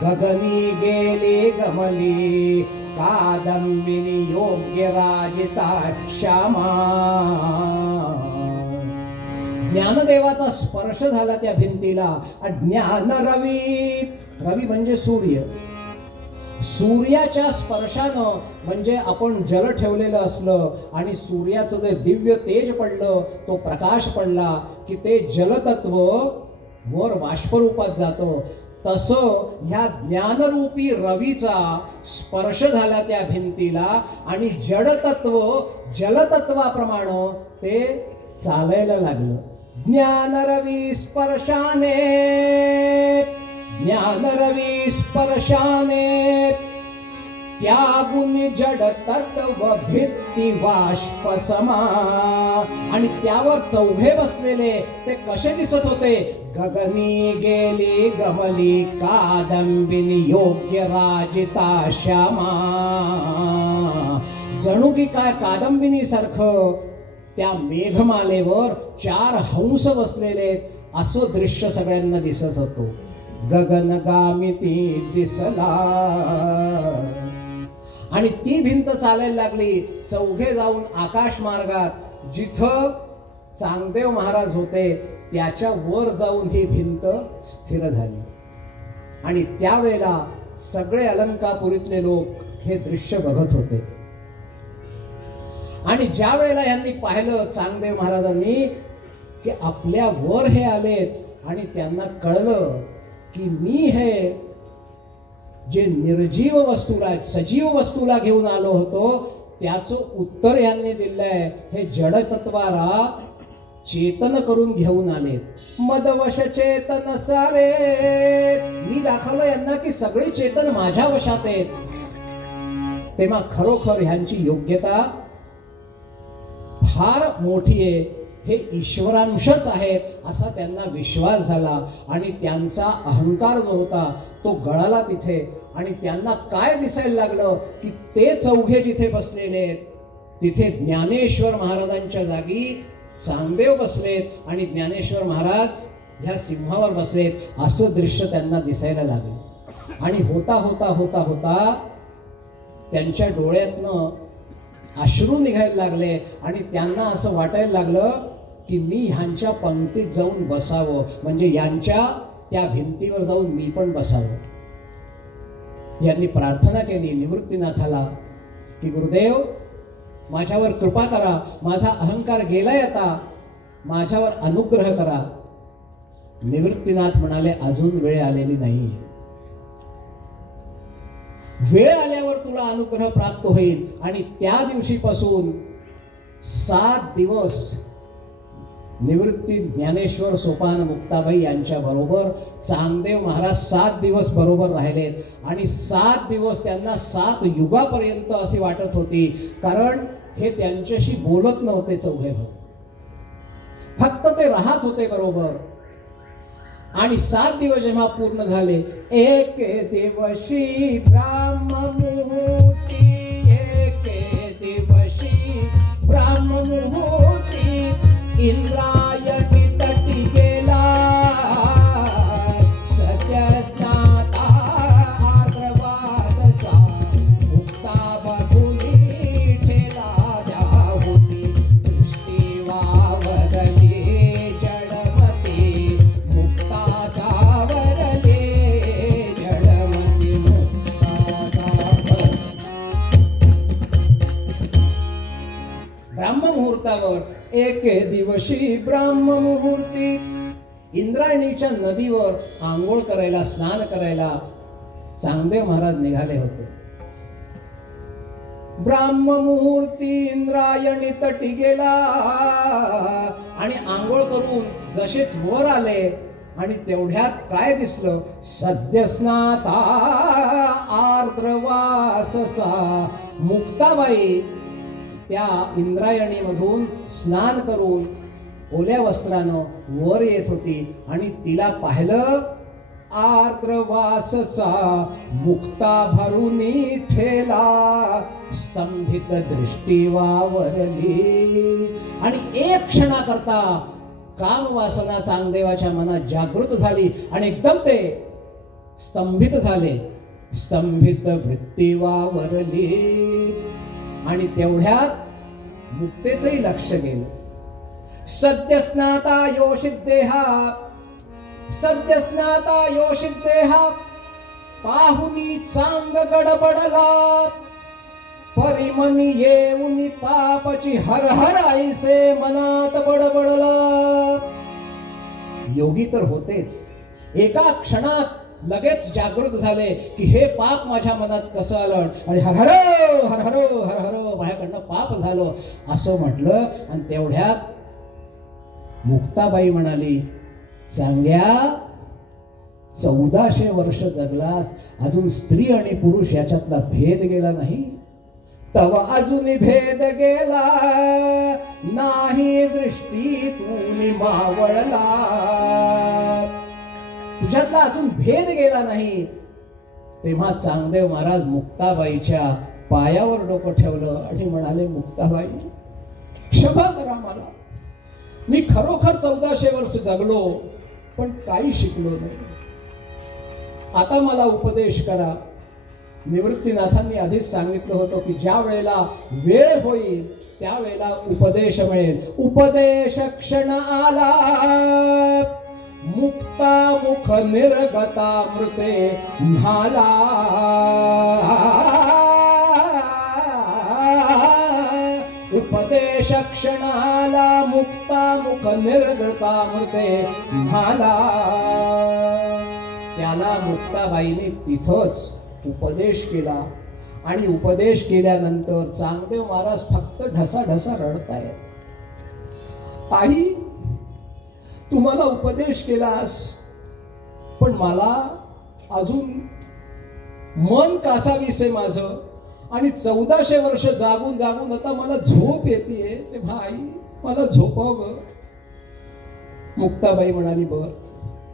गगनी गेली गमली कादंबिनी योग्य राजिता श्यामा ज्ञानदेवाचा स्पर्श झाला त्या भिंतीला ज्ञान रवी म्हणजे सूर्य सूर्याच्या स्पर्शानं म्हणजे आपण जल ठेवलेलं असलं आणि सूर्याचं जे दिव्य तेज पडलं तो प्रकाश पडला की ते जलतत्व वर बाष्परूपात जातं तसं ह्या ज्ञानरूपी रवीचा स्पर्श झाला त्या भिंतीला आणि जडतत्व जलतत्वाप्रमाणे ते चालायला लागलं ज्ञान रवी स्पर्शाने त्यागुनी जड तत्व भित्ती बाष्प समा आणि त्यावर चौघे बसलेले ते कसे दिसत होते गगनी गेली गमली कादंबिनी योग्य राजिता श्यामा जणू की काय कादंबिनी सारखं त्या मेघमालेवर 4 हंस बसलेले असं दृश्य सगळ्यांना दिसत होतो गगनगामिती दिसला आणि ती भिंत चालायला लागली चौघे जाऊन आकाश मार्गात जिथं चांगदेव महाराज होते त्याच्या वर जाऊन ही भिंत स्थिर झाली आणि त्यावेळेला सगळे अलंकापुरीतले लोक हे दृश्य बघत होते आणि ज्या वेळेला यांनी पाहिलं चांगदेव महाराजांनी की आपल्या वर हे आलेत आणि त्यांना कळलं की मी हे जे निर्जीव वस्तूला सजीव वस्तूला घेऊन आलो होतो त्याचं उत्तर यांनी दिलंय हे जडतत्वाला चेतन करून घेऊन आलेत मदवश चेतन सारे मी दाखवलं यांना की सगळे चेतन माझ्या वशात आहेत तेव्हा खरोखर ह्यांची योग्यता फार मोठी आहे हे ईश्वरांशच आहे असा त्यांना विश्वास झाला आणि त्यांचा अहंकार जो होता तो गळाला तिथे आणि त्यांना काय दिसायला लागलं की ते चौघे जिथे बसलेले आहेत तिथे ज्ञानेश्वर महाराजांच्या जागी चांगदेव बसलेत आणि ज्ञानेश्वर महाराज ह्या सिंहावर बसलेत असं दृश्य त्यांना दिसायला लागलं आणि होता होता होता होता त्यांच्या डोळ्यातनं अश्रू निघायला लागले आणि त्यांना असं वाटायला लागलं की मी ह्यांच्या पंक्तीत जाऊन बसावं म्हणजे यांच्या त्या भिंतीवर जाऊन मी पण बसावं यांनी प्रार्थना केली निवृत्तीनाथाला की गुरुदेव माझ्यावर कृपा करा माझा अहंकार गेलाय आता माझ्यावर अनुग्रह करा निवृत्तीनाथ म्हणाले अजून वेळ आलेली नाही वेळ आल्यावर तुला अनुग्रह प्राप्त होईल आणि त्या दिवशीपासून 7 दिवस निवृत्ती ज्ञानेश्वर सोपान मुक्ताबाई यांच्या बरोबर चांगदेव महाराज 7 दिवस बरोबर राहिले आणि 7 दिवस त्यांना 7 युगापर्यंत असे वाटत होती कारण हे त्यांच्याशी बोलत नव्हते चौघे भाऊ फक्त ते राहत होते बरोबर आणि 7 दिवस जेव्हा पूर्ण झाले, एक दिवशी ब्राह्ममुहूर्ती, एक दिवशी ब्राह्ममुहूर्ती इंद्रायणी तटी गेला, सद्यस्नाता आद्रवाससा मुक्ता बघुनी ठेला द्याहुती, दृष्टी वावरली जडमती मुक्ता सावरले, जडमती मुक्ता सावरले. ब्राह्ममुहूर्तावर एक दिवशी ब्राह्ममुहूर्ती इंद्रायणीच्या नदीवर आंघोळ करायला, स्नान करायला चांगदेव महाराज निघाले होते. ब्राह्ममुहूर्ती इंद्रायणी तटी गेला आणि आंघोळ करून जसेच वर आले आणि तेवढ्यात काय दिसलं, सद्यस्नाता आर्द्रवाससा मुक्ताबाई त्या इंद्रायणीमधून स्नान करून ओल्या वस्त्रानं वर येत होती आणि तिला पाहिलं, आर्द्रवाससा मुक्ता भरुनी ठेला, स्तंभित दृष्टी वावरली. आणि एक क्षणाकरता कामवासना चांगदेवाच्या मनात जागृत झाली आणि एकदम ते स्तंभित झाले, स्तंभित वृत्ती वावरली. आणि तेवढ्यात मुक्तेचंही लक्ष गेलं. सद्यस्नाता योषित देहा, सद्यस्नाता योषित देहा पाहुनी चांग गडबडला, परिमनी येऊनी पापची हर हर ऐसे मनात बडबडला. योगी तर होतेच, एका क्षणात लगेच जागृत झाले की हे पाप माझ्या मनात कसं आलं, आणि हर हर हर हर हर हर माझ्याकडनं पाप झालं असं म्हटलं. आणि तेवढ्यात मुक्ताबाई म्हणाली, चांगल्या 1400 वर्ष जगलास, अजून स्त्री आणि पुरुष याच्यातला भेद गेला नाही, तव अजूनही भेद गेला नाही, दृष्टीतून मावळला. तुझ्यातला अजून भेद गेला नाही. तेव्हा चांगदेव महाराज मुक्ताबाईच्या पायावर डोकं ठेवलं आणि म्हणाले, मुक्ताबाई क्षमा करा मला, मी खरोखर 1400 वर्ष जगलो पण काही शिकलो नाही. आता मला उपदेश करा. निवृत्तीनाथांनी आधीच सांगितलं होतं की ज्या वेळेला वेळ होईल त्यावेळेला उपदेश मिळेल. उपदेश क्षण आला, मुक्ता मुख निर्गता मृते न्हाला. उपदेश क्षण आला, मुक्ता मुख निर्गता मृते न्हाला. त्याला मुक्ताबाईने तिथंच उपदेश केला. आणि उपदेश केल्यानंतर चांगदेव महाराज फक्त ढसाढसा रडतायत. आई, तुम्हाला उपदेश केलास पण मला अजून मन कासावीस आहे माझं, आणि 1400 वर्ष जागून जागून आता मला झोप येते. तेव्हा आई मला झोपव ग. मुक्ताबाई म्हणाली, बर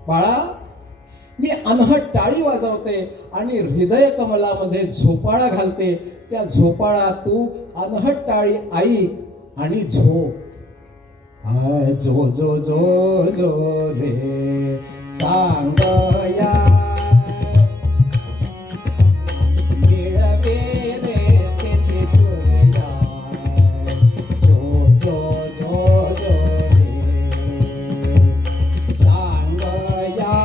बाळा, मी अनहट टाळी वाजवते आणि हृदय कमलामध्ये झोपाळा घालते. त्या झोपाळा तू अनहट टाळी ऐक आणि झोप. जो जो जो जो रे चांगया मिळवे रे स्थिती तुरया. जो जो जो जो रे चांगया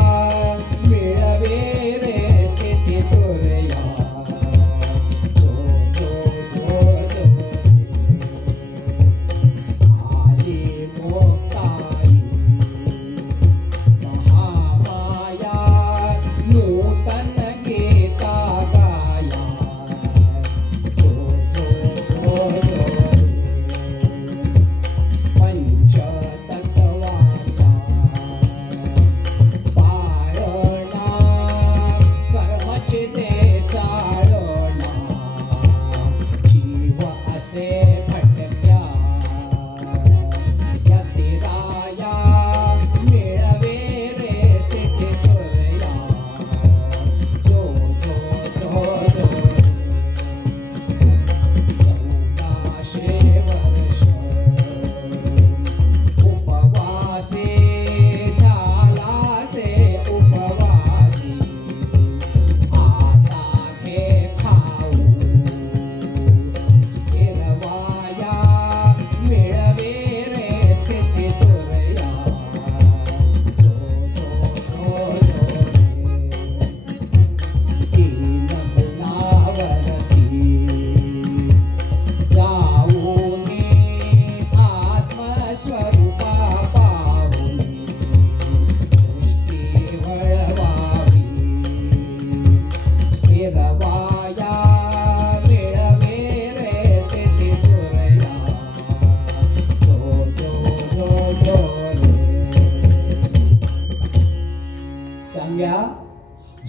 मिळवे रे स्थिती तुरया. जो जो जो जो आली मोक्ताई महामाया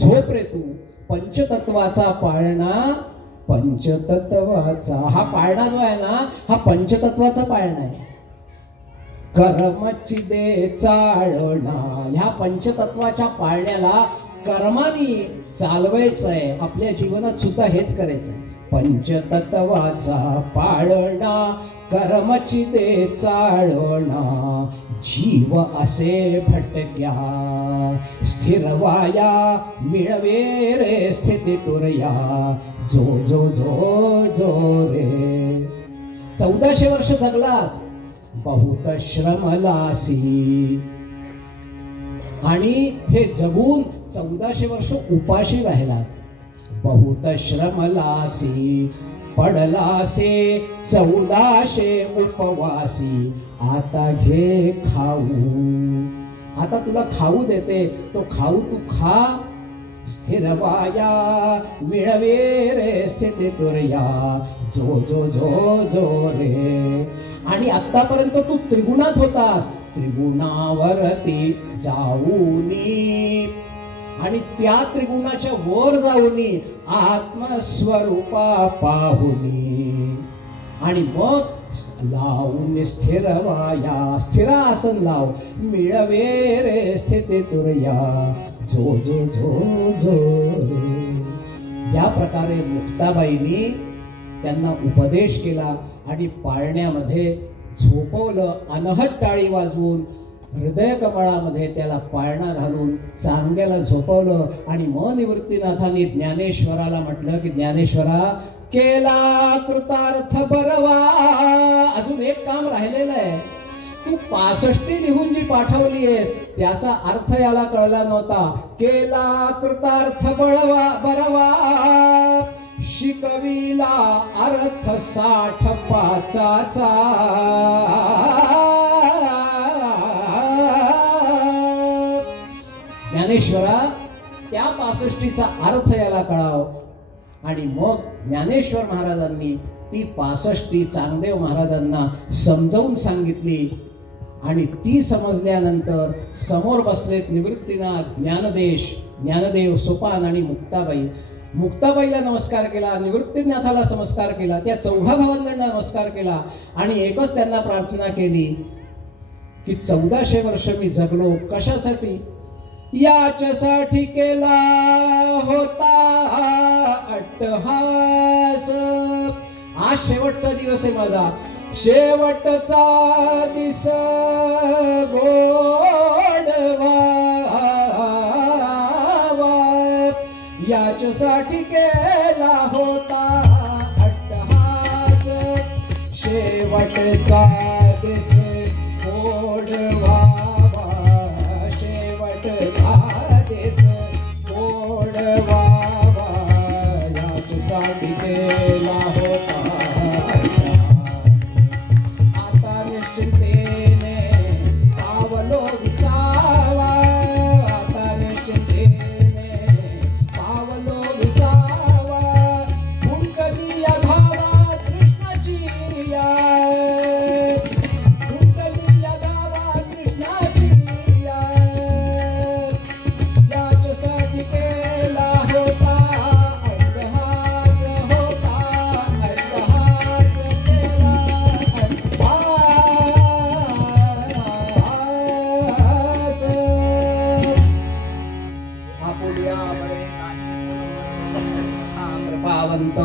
झोप रे तू पंचतत्वाचा पाळणा, पंचतत्वाचा हा पाळणा जो आहे ना हा पंचतत्वाचा पाळणा आहे. कर्मची दे चालना, ह्या पंचतत्वाच्या पाळण्याला कर्मानी चालवायचं आहे. आपल्या जीवनात सुद्धा हेच करायचं आहे. पंचतत्वाचा पाळणा कर्मची दे चालना, जीव असे भटक्या स्थिरवाया मिळवे रे स्थिती तुर्या, जो जो जो जो रे. 1400 वर्ष जगलास, बहुत श्रमलासी, आणि हे जगून 1400 वर्ष उपाशी राहिलात. बहुत श्रमलासी पडलासे 1400 उपवासी, आता घे खाऊ. आता तुला खाऊ देते, तो खाऊ तू खा. स्थिरवाया मिळवे रे स्थिती तुर्या, जो जो जो जो रे. आणि आतापर्यंत तू त्रिगुणात होतास, त्रिगुणावरती जाऊनी, आणि त्या त्रिगुणाच्या वर जाऊनी आत्मस्वरूपा पाहुनी, आणि मग लावून स्थिरवाया स्थिरासन लाव मिळवे रे स्थिती तुर्या, जो जो जो जो रे. या प्रकारे मुक्ताबाईंनी त्यांना उपदेश केला आणि पाळण्यामध्ये झोपवलं. अनहट टाळी वाजवून हृदय कमळामध्ये त्याला पाळणा घालून चांगल्याला झोपवलं. आणि मग निवृत्तीनाथांनी ज्ञानेश्वराला म्हटलं की ज्ञानेश्वरा, केला कृतार्थ बरवा. अजून एक काम राहिलेलं आहे. तू 65 लिहून जी पाठवली आहेस त्याचा अर्थ याला कळला नव्हता. केला कृतार्थ बरवा, शिकविला अर्थ 60 पाचाचा. ज्ञानेश्वरा, त्या 65चा अर्थ याला कळाव. आणि मग ज्ञानेश्वर महाराजांनी ती 65 चांगदेव महाराजांना समजावून सांगितली. आणि ती समजल्यानंतर समोर बसलेत निवृत्तीनाथ, ज्ञानदेव, सोपान आणि मुक्ताबाई. मुक्ताबाईला नमस्कार केला, निवृत्तीनाथाला नमस्कार केला, त्या चौघा भावांना नमस्कार केला. आणि एकच त्यांना प्रार्थना केली की 1400 वर्ष मी जगलो कशासाठी? याच्यासाठी केला होता अट्टहास. आज शेवटचा दिवस आहे माझा, शेवटचा दिस गोडवा. याच्यासाठी केला होता अट्टहास, शेवटचा दिस गोडवा.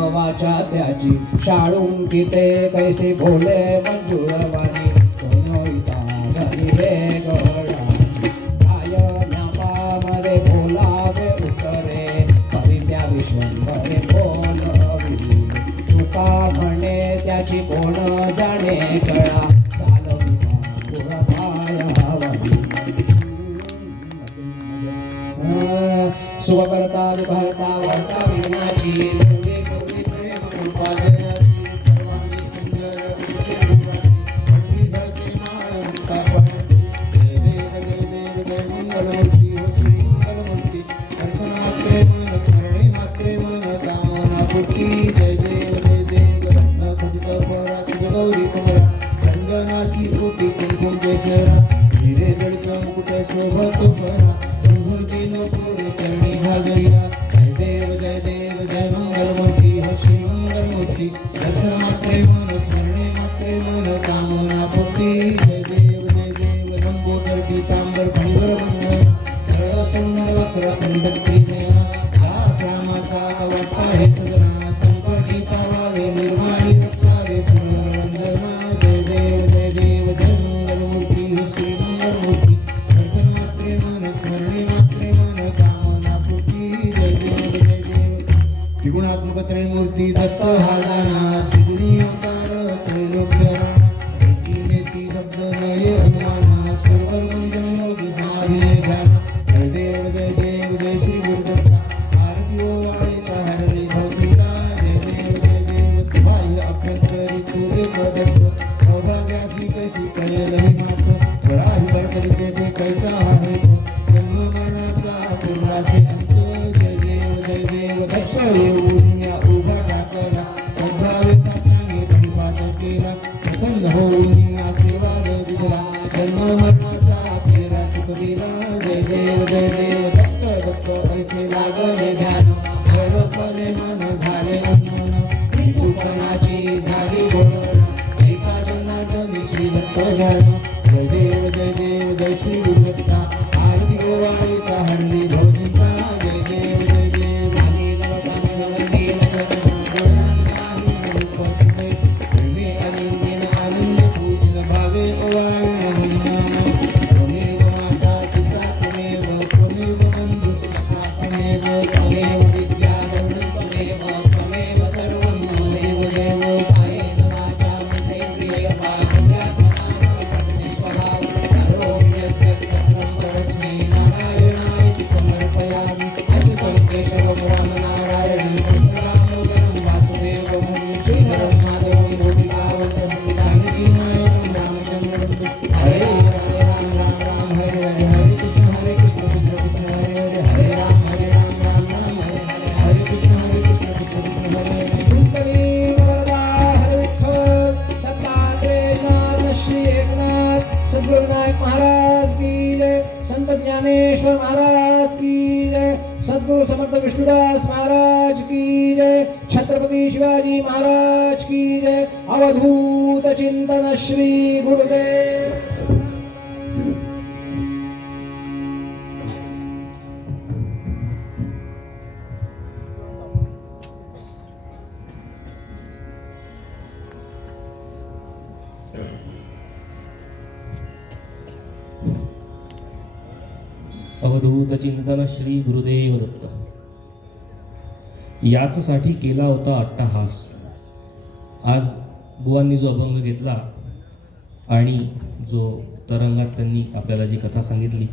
वाचा त्याची शाळुंकी ते कैसे भोले मंजूरवाणी. रे गडाची गायनापामध्ये बोलावे उत्तरे, परित्या विश्वंभरे बोलवी. तुका म्हणे त्याची कोण जाणे कळा, चालविता पुरभायावरी. सुख करता दुखहर्ता वार्ता विघ्नाची, शोभत बरा, तुम्ही नको चरणी भागई. सुंदर सुंदर मंगल सरळ सुंदर वक्र खंडत्रिनयना आश्रमाचा वाटा हे सदना संकटी पावावे निर्माणी रक्षावे सुंदर वंदना जय देव जय देव जय मंगलमूर्ती श्री मंगलमूर्ती दर्शन मात्रे मन स्मरणे मात्रे मन कामना पूर्ती जय देव जय देव त्रिगुणात्मक त्रयमूर्ती दत्त हा जाणा त्रिगुणी अवतार त्रैलोक्यरा ती शब्द नये अनुमाना सर्व मंगल योगी साधे ध्यान जय देव जय श्री गुरुदत्ता आरती ओवाळीता हरणी भौतिका जय देव सुभाय अभ्यंतरी तुरे प्रदत्त सौभाग्यासी कैसी कळेलही मात बळाही बरकरी ते कैसा आहे जन्म मरणाचा पूर्णासे अंत जय देव दक्ष येऊन या उभा टाकला सद्भावे साठांगे परिपात केला प्रसन्न होऊन आशीर्वाद दिला जन्म मरणाचा फेरा चुकविला जय देव दत्त दत्त ऐसे लागले ध्यान भैरवपणे मन झाले उन्मन त्रिपुराची झाली गोड एका जन्मात श्री दत्त ध्यान जय देव जय श्री गुरुदत्ता आरती ओवाळीता हरली भौतिका जय देव आणि नववंदे आनंद पूजन भावे ओवाळी त्वमेव माता पिता त्वमेव बंधु त्वमेव विद्याधर त्वमेव सर्वं त्वमेव देव कायेन वाचा मनसेन्द्रिय स्वभाव करोमि यद्यत् सकलं परस्मै नारायणाय समर्पयामि अच्युतं केशवं रामनारायणं कृष्णदामोदरं वासुदेवं श्रीधरं माधवं गोपिकावतं जानकी नायकं रामचन्द्रं हरे राम राम हरे कृष्ण कृष्ण कृष्ण हरे हरे राम राम हरे कृष्ण कृष्ण हरे कुंतली वरदा हरे विठ्ठल दत्तात्रेय श्री एकनाथ सद्गुरुनायक महाराज की जय संत ज्ञानेश्वर महाराज की जय सद्गुरु समर्थ विष्णुदास महाराज की जय छत्रपति शिवाजी महाराज की जय अवधूत चिंतन श्री गुरुदेव अवधूत चिंतन श्री गुरुदेव दत्त याचसाठी केला होता अट्टहास. आज बुवांनी जो अभंग घेतला आणि जो तरंगात त्यांनी आपल्याला जी कथा सांगितली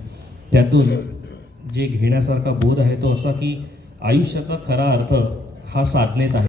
त्यातून जे घेण्यासारखा बोध आहे तो असा की आयुष्याचा खरा अर्थ हा साधनेत आहे.